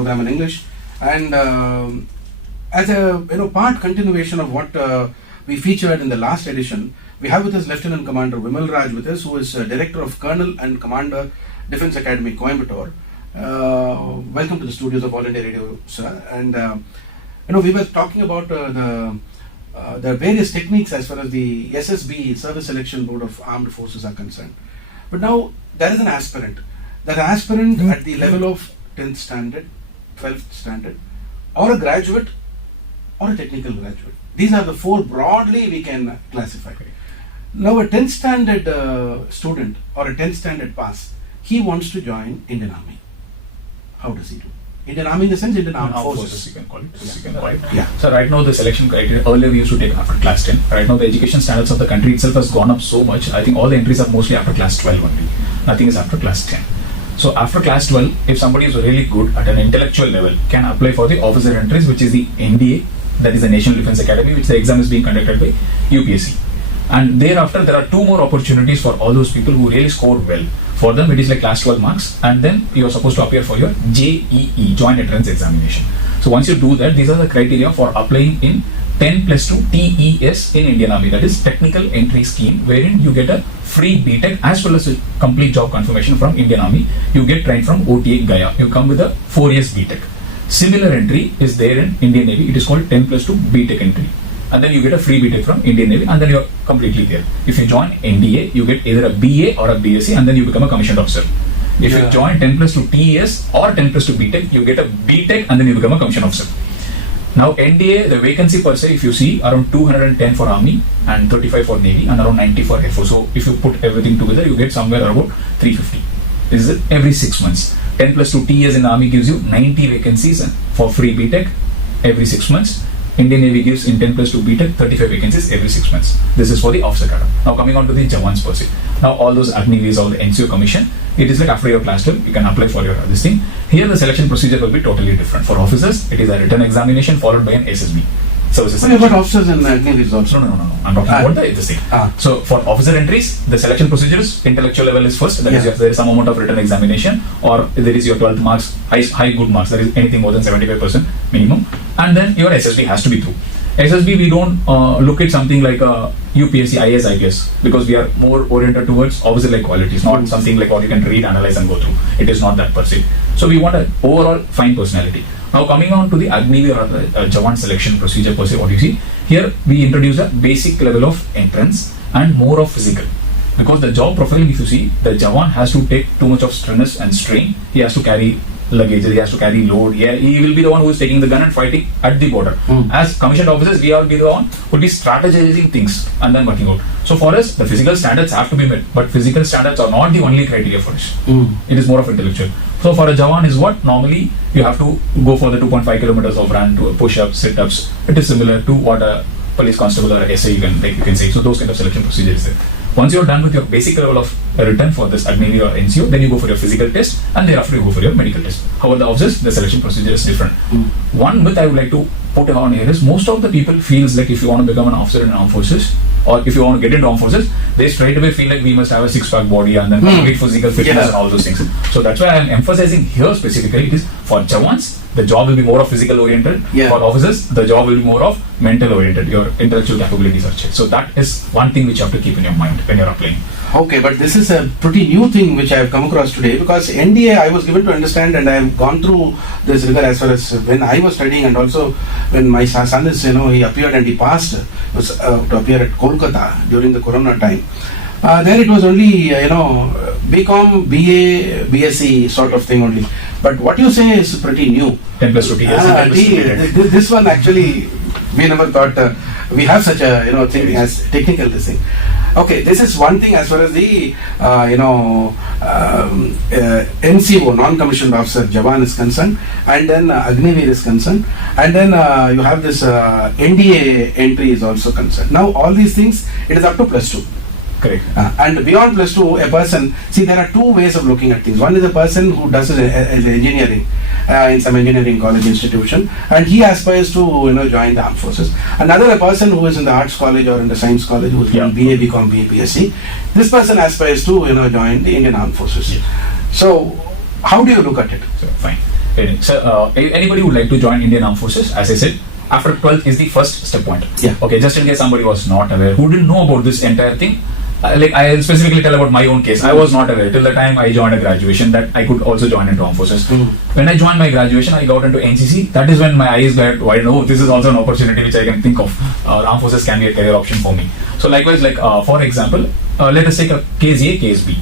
program in English, and as a part continuation of what we featured in the last edition, we have with us Lieutenant Commander Vimalraj with us, who is Director of Colonel and Commander Defence Academy, Coimbatore. Welcome to the studios of all-encompassing, sir. And we were talking about the various techniques as far as the SSB, Service Selection Board of Armed Forces, are concerned. But now there is an aspirant. That aspirant at the level of 10th standard, 12th standard, or a graduate, or a technical graduate. These are the four broadly we can classify. Now a 10th standard student or a 10th standard pass, he wants to join Indian Army. How does he do? Indian Army in the sense Indian Armed Forces. You can call it. Yeah. You can call it. Yeah. So right now the selection criteria, earlier we used to take after class 10. Right now the education standards of the country itself has gone up so much. I think all the entries are mostly after class 12 only. Nothing is after class 10. So after class 12, if somebody is really good at an intellectual level, can apply for the officer entries, which is the NDA, that is the National Defence Academy, which the exam is being conducted by UPSC. And thereafter, there are two more opportunities for all those people who really score well. For them, it is like class 12 marks, and then you are supposed to appear for your JEE, Joint Entrance Examination. So once you do that, these are the criteria for applying in 10+2 TES in Indian Army, that is Technical Entry Scheme, wherein you get a free BTech as well as a complete job confirmation from Indian Army. You get trained from OTA Gaya. You come with a 4 years BTech. Similar entry is there in Indian Navy. It is called 10+2 BTech entry. And then you get a free BTech from Indian Navy, and then you are completely there. If you join NDA, you get either a BA or a BSc, and then you become a commissioned officer. If you join 10+2 TES or 10+2 BTech, you get a BTech, and then you become a commissioned officer. Now NDA, the vacancy per se, if you see, around 210 for Army and 35 for Navy and around 90 for Air Force. So if you put everything together, you get somewhere about 350. This is every 6 months. 10+2 TES in Army gives you 90 vacancies for free BTech every 6 months. Indian Navy gives in 10+2 BTech 35 vacancies every 6 months. This is for the officer cadre. Now coming on to the Jawans per se. Now all those Agnivis, all the NCO commission, it is like after your class 12, you can apply for your this thing. Here the selection procedure will be totally different. For officers, it is a written examination followed by an SSB. Services. What about officers and Agnivis also? No. I'm talking about this thing. So for officer entries, the selection procedure is intellectual level is first. That is there is some amount of written examination, or there is your 12th marks, high good marks. That is anything more than 75% minimum, and then your SSB has to be through. SSB we don't look at something like a UPSC, IS, IPS, because we are more oriented towards officer-like qualities, not something like what you can read, analyze, and go through. It is not that per se. So we want an overall fine personality. Now coming on to the Agnivi or the Jawan selection procedure per se, what you see here, we introduce a basic level of entrance and more of physical, because the job profile, if you see, the Jawan has to take too much of strenuous and strain. He has to carry luggage, he has to carry load. He will be the one who is taking the gun and fighting at the border. As commissioned officers, we will be the one who will be strategizing things and then working out. So for us, the physical standards have to be met, but physical standards are not the only criteria for us. It is more of intellectual. So for a Jawan is what? Normally you have to go for the 2.5 kilometers of run, to push-ups, sit-ups. It is similar to what a police constable or SA you can say. So those kind of selection procedures there. Once you're done with your basic level of written for this Agnivi or NCO, then you go for your physical test, and thereafter you go for your medical test. However, the officers, the selection procedure is different. One myth I would like to put on here is most of the people feels like if you want to become an officer in armed forces, or if you want to get into armed forces, they straight away feel like we must have a six-pack body and then complete physical fitness and all those things. So that's why I am emphasizing here specifically, it is for Jawans, the job will be more of physical oriented. For officers, the job will be more of mental oriented. Your intellectual capabilities are checked. So that is one thing which you have to keep in your mind when you're applying. Okay, but this is a pretty new thing which I have come across today, because NDA I was given to understand, and I have gone through this rigor as far as when I was studying, and also when my son is, he appeared and he passed to appear at Kolkata during the Corona time. There it was only, BCom, BA, BSc sort of thing only. But what you say is pretty new. 10+2 TS. This one actually, we never thought we have such a thing as technical this thing. Okay, this is one thing as far as the NCO, non-commissioned officer Jawan is concerned, and then Agniveer is concerned, and then you have this NDA entry is also concerned. Now all these things, it is up to +2. Correct. And beyond +2, a person, see, there are two ways of looking at things. One is a person who does engineering in some engineering college institution, and he aspires to join the armed forces. Another, a person who is in the arts college or in the science college, who is doing BA, BCom, BSc. This person aspires to join the Indian Armed Forces. So how do you look at it? So, fine. anybody would like to join Indian Armed Forces, as I said, after 12th is the first step point. Yeah. Okay, just in case somebody was not aware, who didn't know about this entire thing, like I specifically tell about my own case. I was not aware till the time I joined a graduation that I could also join into Armed Forces. When I joined my graduation, I got into NCC. That is when my eyes got wide. Oh, this is also an opportunity which I can think of. Armed Forces can be a career option for me. So likewise, like for example, let us take a case A, case B.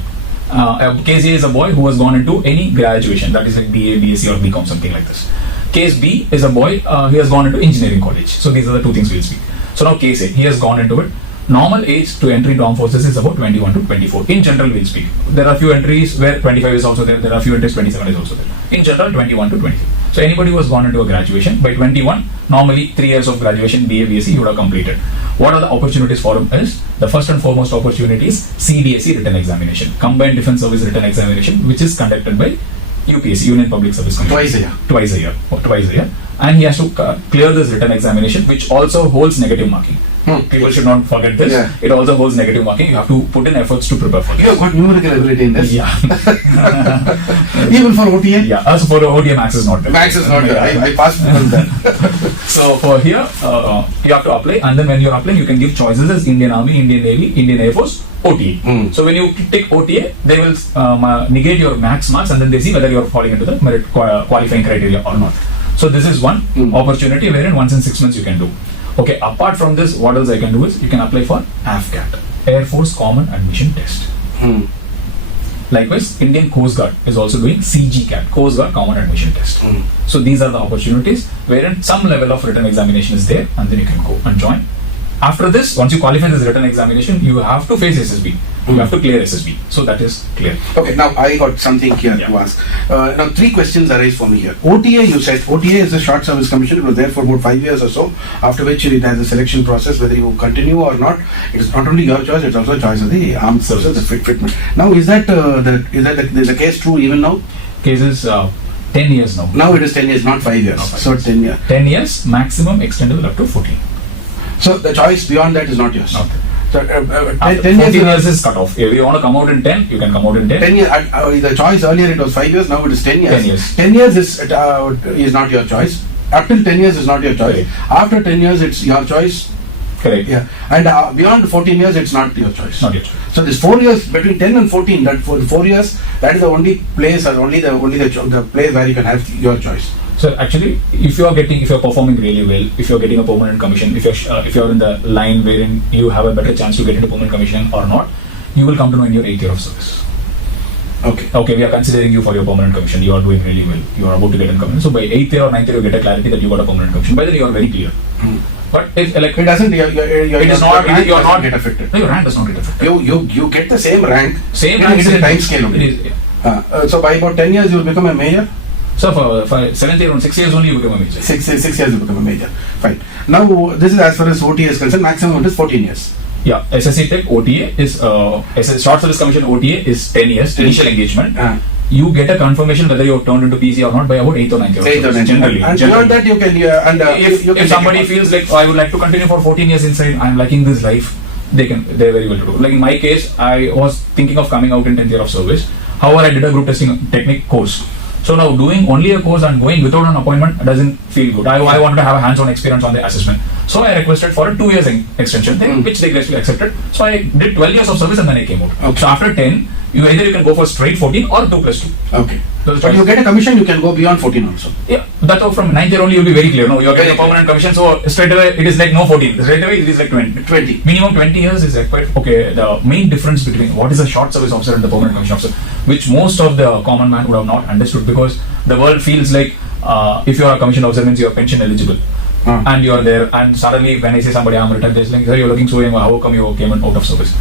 Case A is a boy who has gone into any graduation, that is like BA, BSc or BCom, something like this. Case B is a boy he has gone into engineering college. So these are the two things we'll speak. So now case A, he has gone into it. Normal age to entry into Armed Forces is about 21 to 24. In general, we'll speak. There are a few entries where 25 is also there. There are a few entries 27 is also there. In general, 21 to 23. So anybody who has gone into a graduation by 21, normally 3 years of graduation, BA, BSc, you would have completed. What are the opportunities for him is, the first and foremost opportunity is CDA-C written examination, Combined Defense Service written examination, which is conducted by UPSC, Union Public Service Commission. Twice a year. And he has to clear this written examination, which also holds negative marking. People should not forget this. Yeah. It also holds negative marking. You have to put in efforts to prepare for this. You have got numerical ability in this. Yeah. Even for OTA? Yeah. Also for OTA, Max is not there. Max is not there. I passed from that. So for here, you have to apply, and then when you're applying, you can give choices as Indian Army, Indian Navy, Indian Air Force, OTA. So when you take OTA, they will negate your max marks, and then they see whether you're falling into the merit qualifying criteria or not. So this is one opportunity wherein once in 6 months you can do. Okay, apart from this, what else I can do is, you can apply for AFCAT, Air Force Common Admission Test. Likewise, Indian Coast Guard is also doing CGCAT, Coast Guard Common Admission Test. So these are the opportunities wherein some level of written examination is there, and then you can go and join. After this, once you qualify this written examination, you have to face SSB. You have to clear SSB. So that is clear. Okay, now I got something here to ask. Now 3 questions arise for me here. OTA, you said, OTA is a short service commission. It was there for about 5 years or so, after which it has a selection process, whether you continue or not. It is not only your choice, it's also a choice of the armed forces, the fitment. Now is that the case true even now? Case is 10 years now. Now it is 10 years, not 5 years. No, 5 so years. 10 years. 10 years, maximum extendable up to 14. So the choice beyond that is not yours. Okay. So 10 years is cut off. If you want to come out in 10, you can come out in 10. 10 years. The choice earlier it was 5 years. Now it is 10 years. 10 years. 10 years is not your choice. Up till 10 years is not your choice. Correct. After 10 years, it's your choice. Correct. Yeah. And beyond 14 years, it's not your choice. Not your choice. So this 4 years between 10 and 14, that for the 4 years, that is the only place or only the place where you can have your choice. So actually, if you're performing really well, if you're getting a permanent commission, if you're in the line wherein you have a better chance to get into permanent commission or not, you will come to know in your 8th year of service. Okay, we are considering you for your permanent commission. You are doing really well. You are about to get in commission. So by 8th year or 9th year, you get a clarity that you got a permanent commission. By then, you are very clear. But if like it doesn't, it is not. You are not get affected. No, your rank does not get affected. You get the same rank. Same rank. It is a time scale only. So by about 10 years, you will become a major. So for 7th year, on 6 years only, you become a major. 6 years you become a major. Fine. Now this is as far as OTA is concerned. Maximum is 14 years. Yeah, SSC Tech OTA is Short Service Commission OTA is 10 years initial engagement. You get a confirmation whether you have turned into PC or not by about 8th or 9th year. 8th or 9th. Generally. And beyond that, you can. If somebody feels like, I would like to continue for 14 years inside, I am liking this life, they're very well to do. Like in my case, I was thinking of coming out in 10th year of service. However, I did a group testing technique course. So now doing only a course and going without an appointment doesn't feel good. I wanted to have a hands-on experience on the assessment. So I requested for a 2 years extension, which they gracefully accepted. So I did 12 years of service and then I came out. Okay. So after 10, you can go for straight 14 or 2 plus 2. Okay. But you get a commission, you can go beyond 14 also. Yeah, that's how from 9th year only you'll be very clear. No, you're getting a permanent commission, so straight away it is like no 14. Straight away it is like 20. Minimum 20 years is required. Okay, the main difference between what is a short service officer and the permanent commission officer, which most of the common man would have not understood, because the world feels like if you are a commission officer means you are pension eligible. And you are there, and suddenly when I say somebody I'm retired, they're like, sir, you're looking so young, how come you came out of service?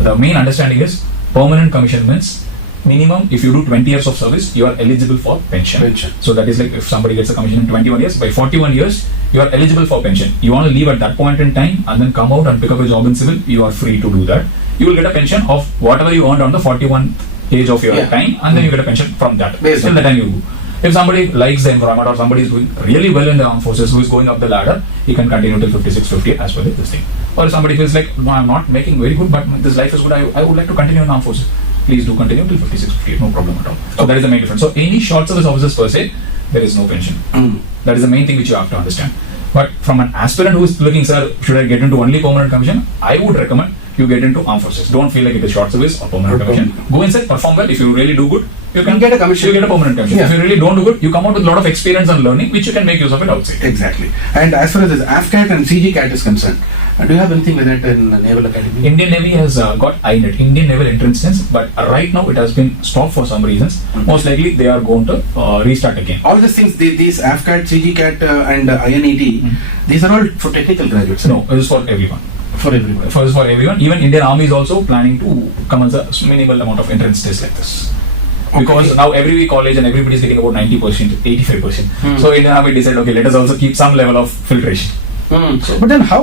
The main understanding is permanent commission means minimum, if you do 20 years of service, you are eligible for pension. So that is like if somebody gets a commission in 21 years, by 41 years, you are eligible for pension. You want to leave at that point in time and then come out and pick up a job in civil, you are free to do that. You will get a pension of whatever you earned on the 41 age of your time, and then you get a pension from that till the time you do. If somebody likes the environment or somebody is doing really well in the armed forces, who is going up the ladder, he can continue till 56, 50 as per this thing. Or if somebody feels like, no, I'm not making very good, but this life is good, I would like to continue in armed forces. Please do continue till 56, 58, no problem at all. So that is the main difference. So any short service officers per se, there is no pension. Mm. That is the main thing which you have to understand. But from an aspirant who is looking, sir, should I get into only permanent commission? I would recommend you get into armed forces. Don't feel like it is short service or permanent commission. Go inside, perform well. If you really do good, you can get a commission. You get a permanent commission. Yeah. If you really don't do good, you come out with a lot of experience and learning, which you can make use of it outside. Exactly. And as far as this AFCAT and CGCAT is concerned, do you have anything like that in Naval Academy? Indian Navy has got INET, Indian Naval Entrance Test, but right now it has been stopped for some reasons. Mm-hmm. Most likely they are going to restart again. All these things, these AFCAT, CGCAT and INET, these are all for technical graduates. No, it is for everyone. For everyone. For everyone. Even Indian Army is also planning to come as a minimal amount of entrance test like this. Because now every college and everybody is getting about 90%, 85%. So Indian Army decided, okay, let us also keep some level of filtration. So, but then how,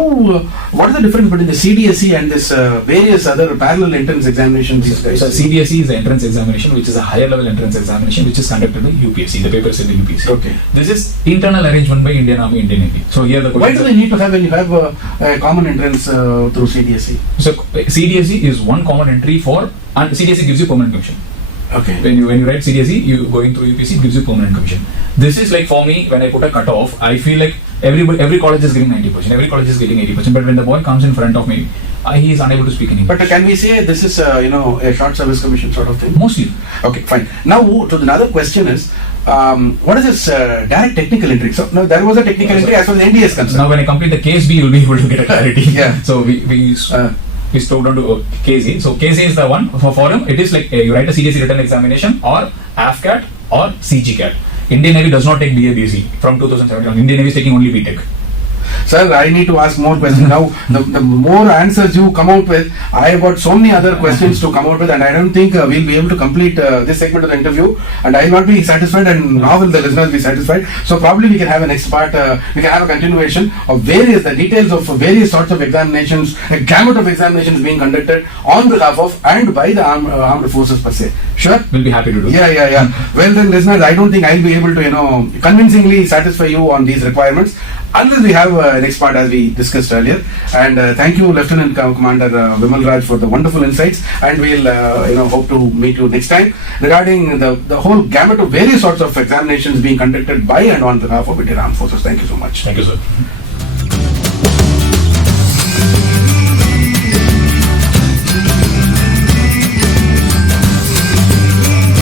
what is the difference between the CDSE and this various other parallel entrance examinations these guys? So CDSE is the entrance examination, which is a higher level entrance examination, which is conducted by UPSC. The paper is in the UPSC. Okay. This is internal arrangement by Indian Army, Indian Navy. So here the why do they need to have when you have a common entrance through CDSE? So CDSE is one common entry for, and CDSE gives you permanent commission. Okay. When you write CDSE, you going through UPSC, it gives you permanent commission. This is like for me, when I put a cutoff, I feel like every college is getting 90%, every college is getting 80%. But when the boy comes in front of me, he is unable to speak in English. But can we say this is a short service commission sort of thing? Mostly. Okay, fine. Now to another question is, what is this direct technical entry? So now there was a technical entry as far as NDA is concerned. Now when I complete the KSB, you'll be able to get a clarity. Yeah. So we stood down to KZ. So KZ is the one for him. It is like you write a CDSE written examination or AFCAT or CGCAT. Indian Navy does not take BA/BSc from 2017. Indian Navy is taking only BTech. Sir, I need to ask more questions. Now, the more answers you come out with, I have got so many other questions to come out with, and I don't think we'll be able to complete this segment of the interview. And I will not be satisfied, and nor will the listeners be satisfied. So probably we can have a next part. We can have a continuation of the details of various sorts of examinations, a gamut of examinations being conducted on behalf of and by the armed forces per se. Sure? We'll be happy to do. Yeah. Well then, listeners, I don't think I'll be able to, convincingly satisfy you on these requirements unless we have next part as we discussed earlier. And thank you, Lieutenant Commander Vimalraj, for the wonderful insights. And we'll, hope to meet you next time regarding the whole gamut of various sorts of examinations being conducted by and on behalf of Indian Armed Forces. Thank you so much. Thank you, sir.